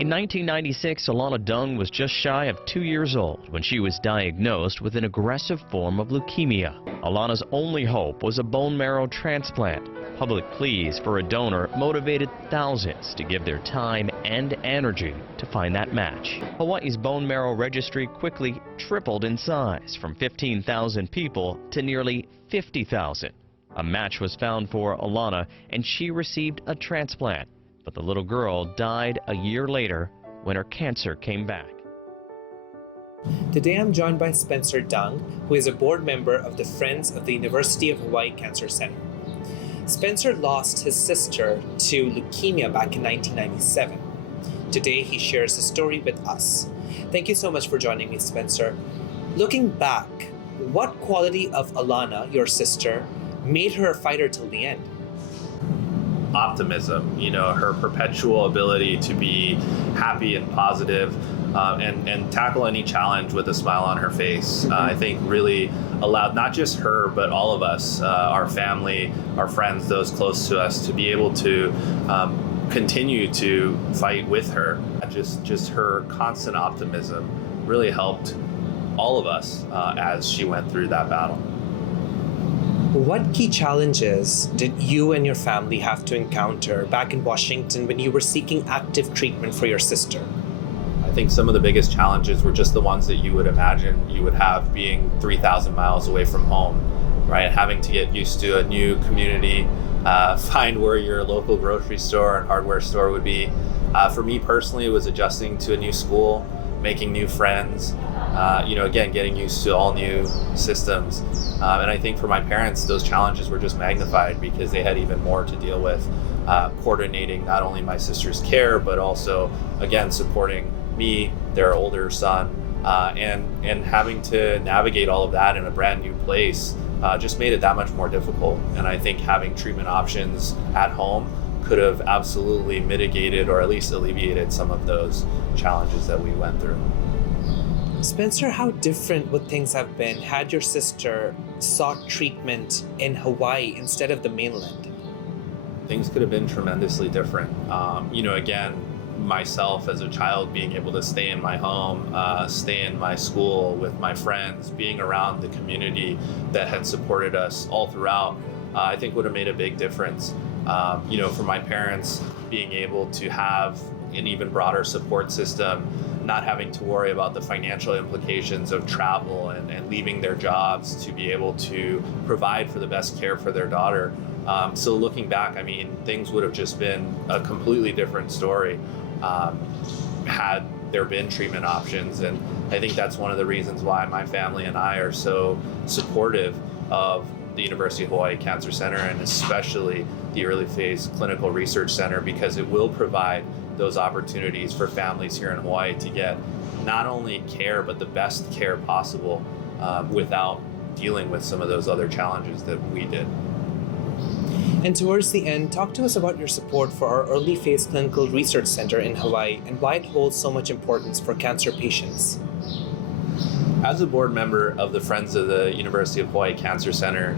In 1996, Alana Dung was just shy of 2 years old when she was diagnosed with an aggressive form of leukemia. Alana's only hope was a bone marrow transplant. Public pleas for a donor motivated thousands to give their time and energy to find that match. Hawaii's bone marrow registry quickly tripled in size from 15,000 people to nearly 50,000. A match was found for Alana and she received a transplant. But the little girl died a year later when her cancer came back. Today I'm joined by Spencer Dung, who is a board member of the Friends of the University of Hawaii Cancer Center. Spencer lost his sister to leukemia back in 1997. Today he shares his story with us. Thank you so much for joining me, Spencer. Looking back, what quality of Alana, your sister, made her a fighter till the end? Optimism, her perpetual ability to be happy and positive, and tackle any challenge with a smile on her face. I think really allowed not just her, but all of us, our family, our friends, those close to us, to be able to continue to fight with her. Just her constant optimism really helped all of us as she went through that battle. What key challenges did you and your family have to encounter back in Washington when you were seeking active treatment for your sister? I think some of the biggest challenges were just the ones that you would imagine you would have being 3,000 miles away from home, right? Having to get used to a new community, find where your local grocery store and hardware store would be. For me personally, it was adjusting to a new school, making new friends, again, getting used to all new systems. And I think for my parents, those challenges were just magnified because they had even more to deal with, coordinating not only my sister's care, but also, again, supporting me, their older son, and having to navigate all of that in a brand new place just made it that much more difficult. And I think having treatment options at home could have absolutely mitigated or at least alleviated some of those challenges that we went through. Spencer, how different would things have been had your sister sought treatment in Hawaii instead of the mainland? Things could have been tremendously different. Again, myself as a child being able to stay in my home, stay in my school with my friends, being around the community that had supported us all throughout, I think would have made a big difference. For my parents, being able to have an even broader support system, not having to worry about the financial implications of travel and leaving their jobs to be able to provide for the best care for their daughter. So looking back, things would have just been a completely different story had there been treatment options. And I think that's one of the reasons why my family and I are so supportive of the University of Hawaii Cancer Center, and especially the Early Phase Clinical Research Center, because it will provide those opportunities for families here in Hawaii to get not only care, but the best care possible without dealing with some of those other challenges that we did. And towards the end, talk to us about your support for our Early Phase Clinical Research Center in Hawaii and why it holds so much importance for cancer patients. As a board member of the Friends of the University of Hawaii Cancer Center,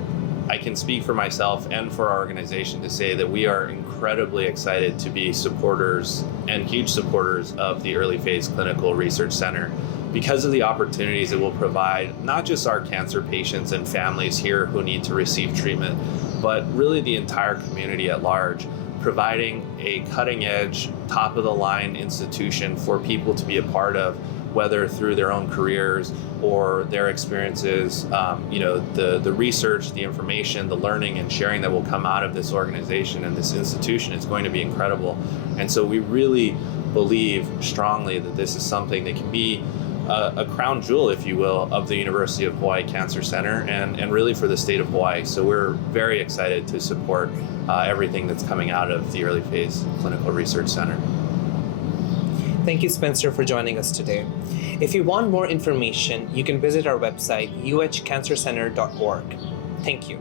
I can speak for myself and for our organization to say that we are incredibly excited to be supporters and huge supporters of the Early Phase Clinical Research Center because of the opportunities it will provide, not just our cancer patients and families here who need to receive treatment, but really the entire community at large, providing a cutting-edge, top-of-the-line institution for people to be a part of, whether through their own careers or their experiences. The research, the information, the learning and sharing that will come out of this organization and this institution is going to be incredible. And so we really believe strongly that this is something that can be a crown jewel, if you will, of the University of Hawaii Cancer Center and really for the state of Hawaii. So we're very excited to support everything that's coming out of the Early Phase Clinical Research Center. Thank you, Spencer, for joining us today. If you want more information, you can visit our website, uhcancercenter.org. Thank you.